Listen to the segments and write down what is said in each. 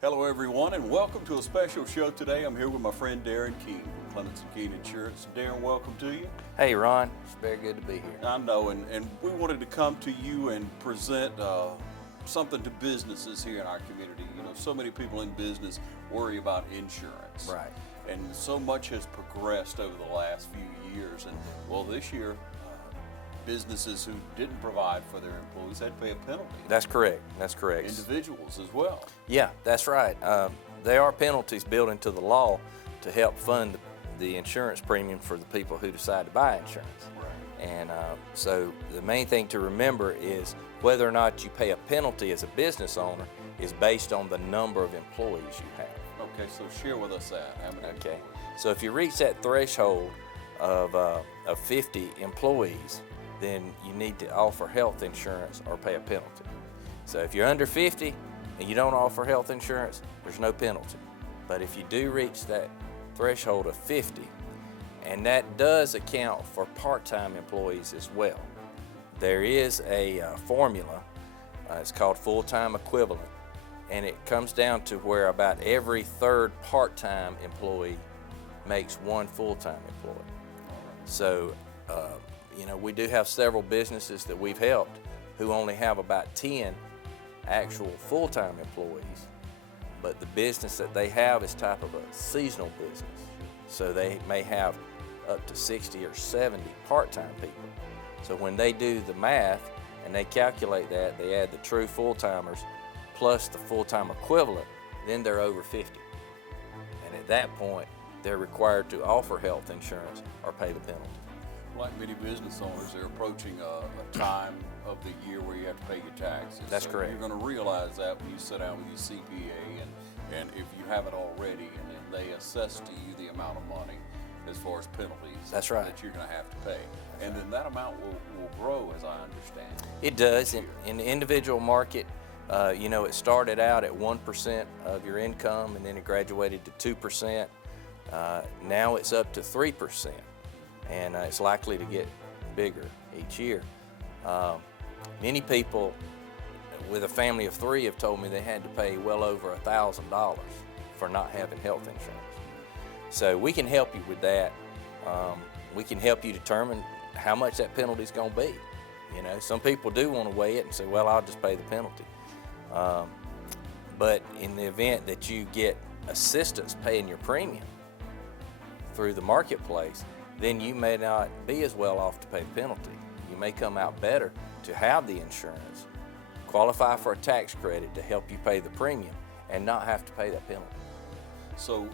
Hello everyone and welcome to a special show today. I'm here with my friend Darin from Clements Insurance. Darin, welcome to you. Hey Ron, it's very good to be here. I know, and we wanted to come to you and present something to businesses here in our community. You know, so many people in business worry about insurance. Right. And so much has progressed over the last few years. And well, this year, businesses who didn't provide for their employees had to pay a penalty. That's correct. That's correct. Individuals as well. Yeah, that's right. There are penalties built into the law to help fund the insurance premium for the people who decide to buy insurance. Right. And so the main thing to remember is whether or not you pay a penalty as a business owner is based on the number of employees you have. Okay, so share with us that. How many Okay. employees? So if you reach that threshold of 50 employees, then you need to offer health insurance or pay a penalty. So if you're under 50 and you don't offer health insurance, there's no penalty. But if you do reach that threshold of 50, and that does account for part-time employees as well, there is a formula, it's called full-time equivalent, and it comes down to where about every third part-time employee makes one full-time employee. So, you know, we do have several businesses that we've helped who only have about 10 actual full-time employees, but the business that they have is type of a seasonal business. So they may have up to 60 or 70 part-time people. So when they do the math and they calculate that, they add the true full-timers plus the full-time equivalent, then they're over 50. And at that point, they're required to offer health insurance or pay the penalty. Like many business owners, they're approaching a time of the year where you have to pay your taxes. That's so correct. You're going to realize that when you sit down with your CPA and if you haven't already, and then they assess to you the amount of money as far as penalties. That's right. That you're going to have to pay. And then that amount will grow, as I understand. It does. In the individual market, you know, it started out at 1% of your income and then it graduated to 2%. Now it's up to 3%. And it's likely to get bigger each year. Many people with a family of 3 have told me they had to pay well over $1,000 for not having health insurance. So we can help you with that. We can help you determine how much that penalty is going to be. You know, some people do want to weigh it and say, well, I'll just pay the penalty. But in the event that you get assistance paying your premium through the marketplace, then you may not be as well off to pay the penalty. You may come out better to have the insurance, qualify for a tax credit to help you pay the premium, and not have to pay that penalty. So,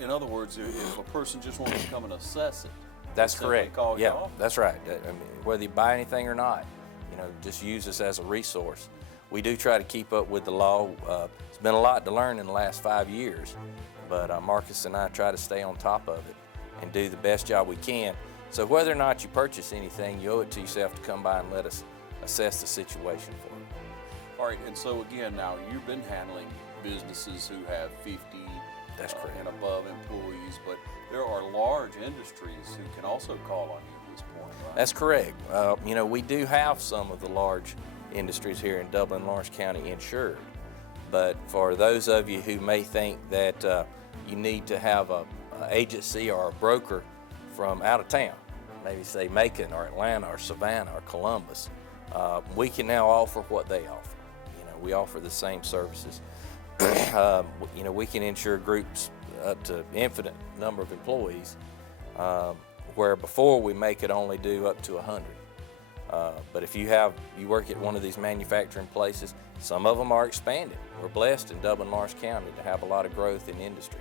in other words, if a person just wants to come and assess it, That's they simply correct. call Yeah, your office. that's right. I mean, whether you buy anything or not, you know, just use us as a resource. We do try to keep up with the law. It's been a lot to learn in the last 5 years, but Marcus and I try to stay on top of it and do the best job we can. So whether or not you purchase anything, you owe it to yourself to come by and let us assess the situation for you. All right, and so again, now you've been handling businesses who have 50 That's correct. and above employees, but there are large industries who can also call on you at this point, right? That's correct. You know, we do have some of the large industries here in Dublin, Lawrence County insured, but for those of you who may think that you need to have a agency or a broker from out of town, maybe say Macon or Atlanta or Savannah or Columbus, we can now offer what they offer. You know, we offer the same services. You know, we can insure groups up to infinite number of employees, where before we could only do up to 100. But if you work at one of these manufacturing places, some of them are expanding. We're blessed in Dublin, Lawrence County to have a lot of growth in industry.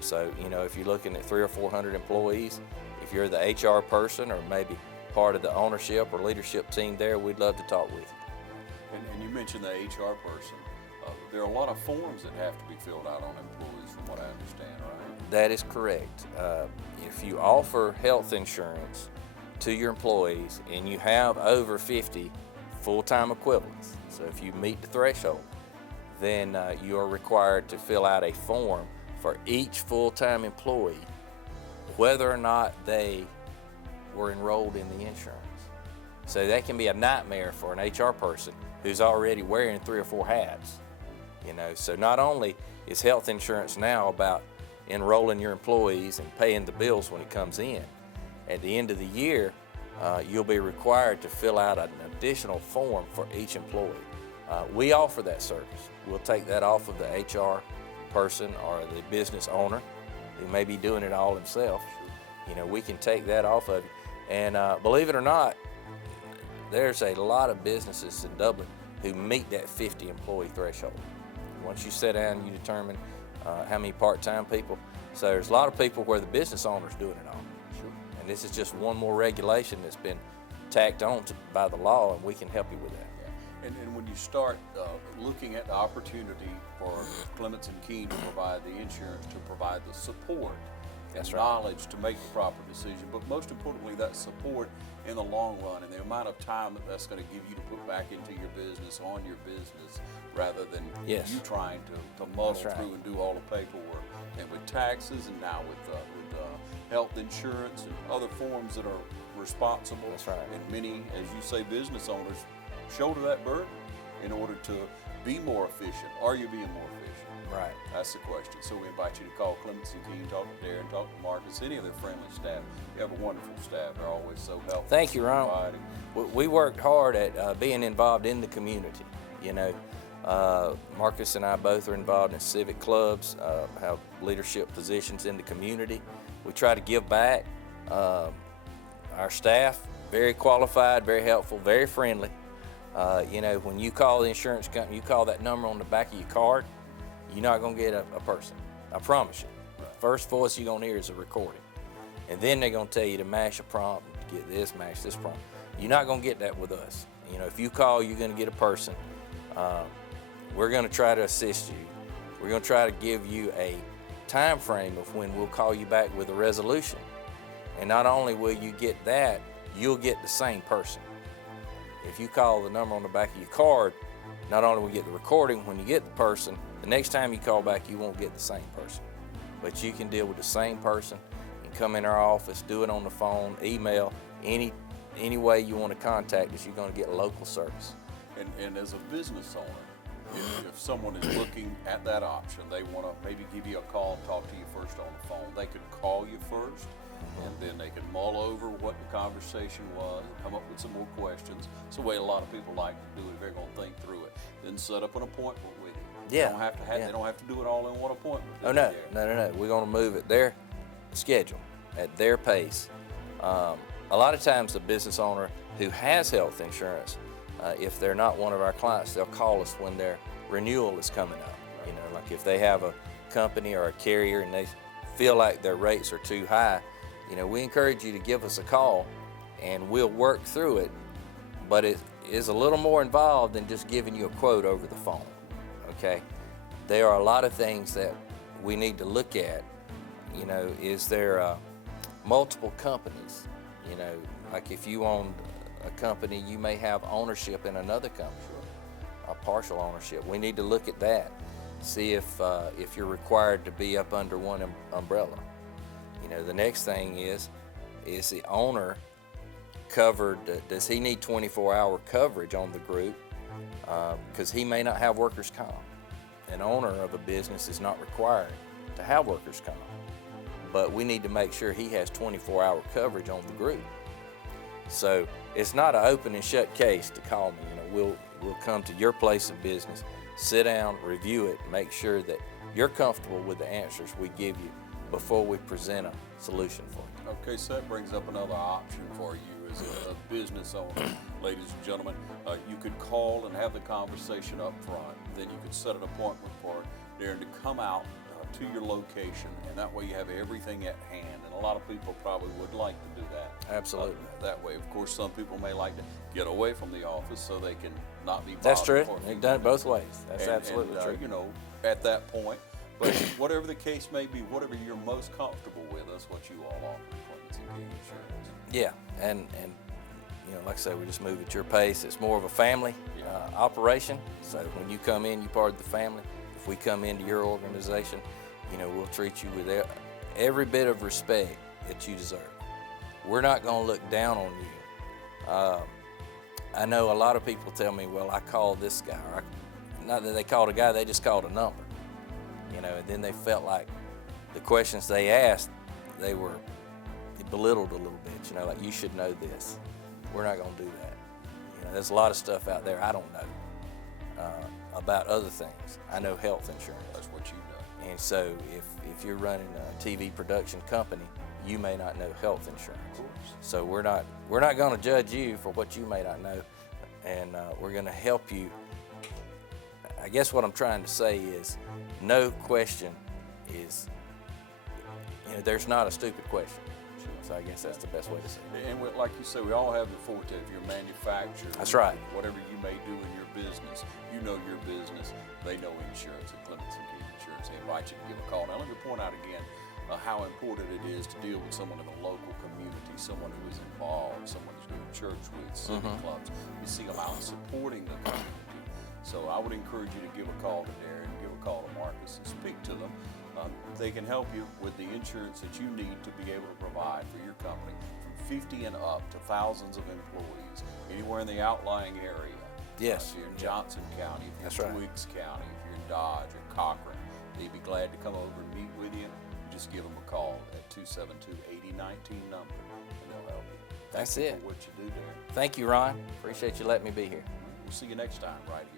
So, you know, if you're looking at 300 or 400 employees, if you're the HR person or maybe part of the ownership or leadership team there, we'd love to talk with you. And you mentioned the HR person. There are a lot of forms that have to be filled out on employees, from what I understand, right? That is correct. If you offer health insurance to your employees and you have over 50 full-time equivalents, so if you meet the threshold, then you are required to fill out a form for each full-time employee, whether or not they were enrolled in the insurance. So that can be a nightmare for an HR person who's already wearing 3 or 4 hats. You know, so not only is health insurance now about enrolling your employees and paying the bills when it comes in, at the end of the year, you'll be required to fill out an additional form for each employee. We offer that service. We'll take that off of the HR person or the business owner who may be doing it all himself. You know, we can take that off of you. And believe it or not, there's a lot of businesses in Dublin who meet that 50 employee threshold. Once you sit down, you determine how many part-time people. So there's a lot of people where the business owner's doing it all. Sure. And this is just one more regulation that's been tacked on by the law, and we can help you with that. And when you start looking at the opportunity for Clements and Keene to provide the insurance, to provide the support That's and right. knowledge to make the proper decision, but most importantly, that support in the long run and the amount of time that that's going to give you to put back into your business, on your business, rather than Yes. you trying to muddle That's right. through and do all the paperwork. And with taxes and now with health insurance and other forms that are responsible. That's right. And many, as you say, business owners shoulder that burden in order to be more efficient. Are you being more efficient? Right. That's the question. So we invite you to call Clements and Keene, talk to Darin, talk to Marcus, any of their friendly staff. You have a wonderful staff. They're always so helpful. Thank you, Ron. providing. We worked hard at being involved in the community. You know, Marcus and I both are involved in civic clubs, have leadership positions in the community. We try to give back. Our staff, very qualified, very helpful, very friendly. You know, when you call the insurance company, you call that number on the back of your card, you're not going to get a person. I promise you. First voice you're going to hear is a recording. And then they're going to tell you to mash a prompt, get this, mash this prompt. You're not going to get that with us. You know, if you call, you're going to get a person. We're going to try to assist you. We're going to try to give you a time frame of when we'll call you back with a resolution. And not only will you get that, you'll get the same person. If you call the number on the back of your card, not only will you get the recording, when you get the person, the next time you call back, you won't get the same person. But you can deal with the same person and come in our office, do it on the phone, email, any way you want to contact us, you're going to get local service. And as a business owner, if someone is looking at that option, they want to maybe give you a call and talk to you first on the phone. They could call you first, and then they can mull over what the conversation was, and come up with some more questions. It's the way a lot of people like to do it. They're going to think through it, then set up an appointment with you. Yeah. They don't have to Yeah. They don't have to do it all in one appointment. Oh, no. We're going to move at their schedule, at their pace. A lot of times the business owner who has health insurance, if they're not one of our clients, they'll call us when their renewal is coming up. You know, like if they have a company or a carrier and they feel like their rates are too high, you know, we encourage you to give us a call and we'll work through it. But it is a little more involved than just giving you a quote over the phone, okay? There are a lot of things that we need to look at. You know, is there multiple companies? You know, like if you own a company, you may have ownership in another company, a partial ownership. We need to look at that, see if you're required to be up under one umbrella. You know, the next thing is the owner covered? Does he need 24-hour coverage on the group? Because he may not have workers' comp. An owner of a business is not required to have workers' comp, but we need to make sure he has 24-hour coverage on the group. So it's not an open and shut case to call me. You know, we'll come to your place of business, sit down, review it, make sure that you're comfortable with the answers we give you before we present a solution for you. Okay, so that brings up another option for you as a business owner, ladies and gentlemen. You could call and have the conversation up front. Then you could set an appointment for Darin to come out to your location, and that way you have everything at hand. And a lot of people probably would like to do that. Absolutely. That way, of course, some people may like to get away from the office so they can not be bothered. That's true. for a few They've done it minutes. both ways. That's absolutely true. You know, at that point. But whatever the case may be, whatever you're most comfortable with, that's what you all offer at Clements and Keene Insurance. Yeah, and you know, like I say, we just move at your pace. It's more of a family operation. So when you come in, you're part of the family. If we come into your organization, you know, we'll treat you with every bit of respect that you deserve. We're not going to look down on you. I know a lot of people tell me, well, I called this guy. not that they called a guy, they just called a number, you know, and then they felt like the questions they asked, they were belittled a little bit, you know, like, you should know this. We're not going to do that. You know, there's a lot of stuff out there I don't know about other things. I know health insurance. That's what you know. And so if you're running a TV production company, you may not know health insurance. Of course. So we're not going to judge you for what you may not know, and we're going to help you. I guess what I'm trying to say is, no question is, you know, there's not a stupid question. So I guess that's the best way to say it. And like you say, we all have the forte. If you're a manufacturer, That's right. Whatever you may do in your business, you know your business. They know insurance at Clements and King Insurance. They invite you to give a call. Now let me point out again how important it is to deal with someone in the local community, someone who is involved, someone who's going to church with, civic clubs. You see them out supporting the community. So I would encourage you to give a call to Darin, give a call to Marcus, and speak to them. They can help you with the insurance that you need to be able to provide for your company, from 50 and up to thousands of employees, anywhere in the outlying area. Yes. If you're in Johnson County, if you're That's in right. Twiggs County, if you're in Dodge or Cochran, they'd be glad to come over and meet with you. You just give them a call at 272-8019 number, and they'll help you. That's Thank you it. for what you do there. Thank you, Ron. Appreciate you letting me be here. We'll see you next time right here.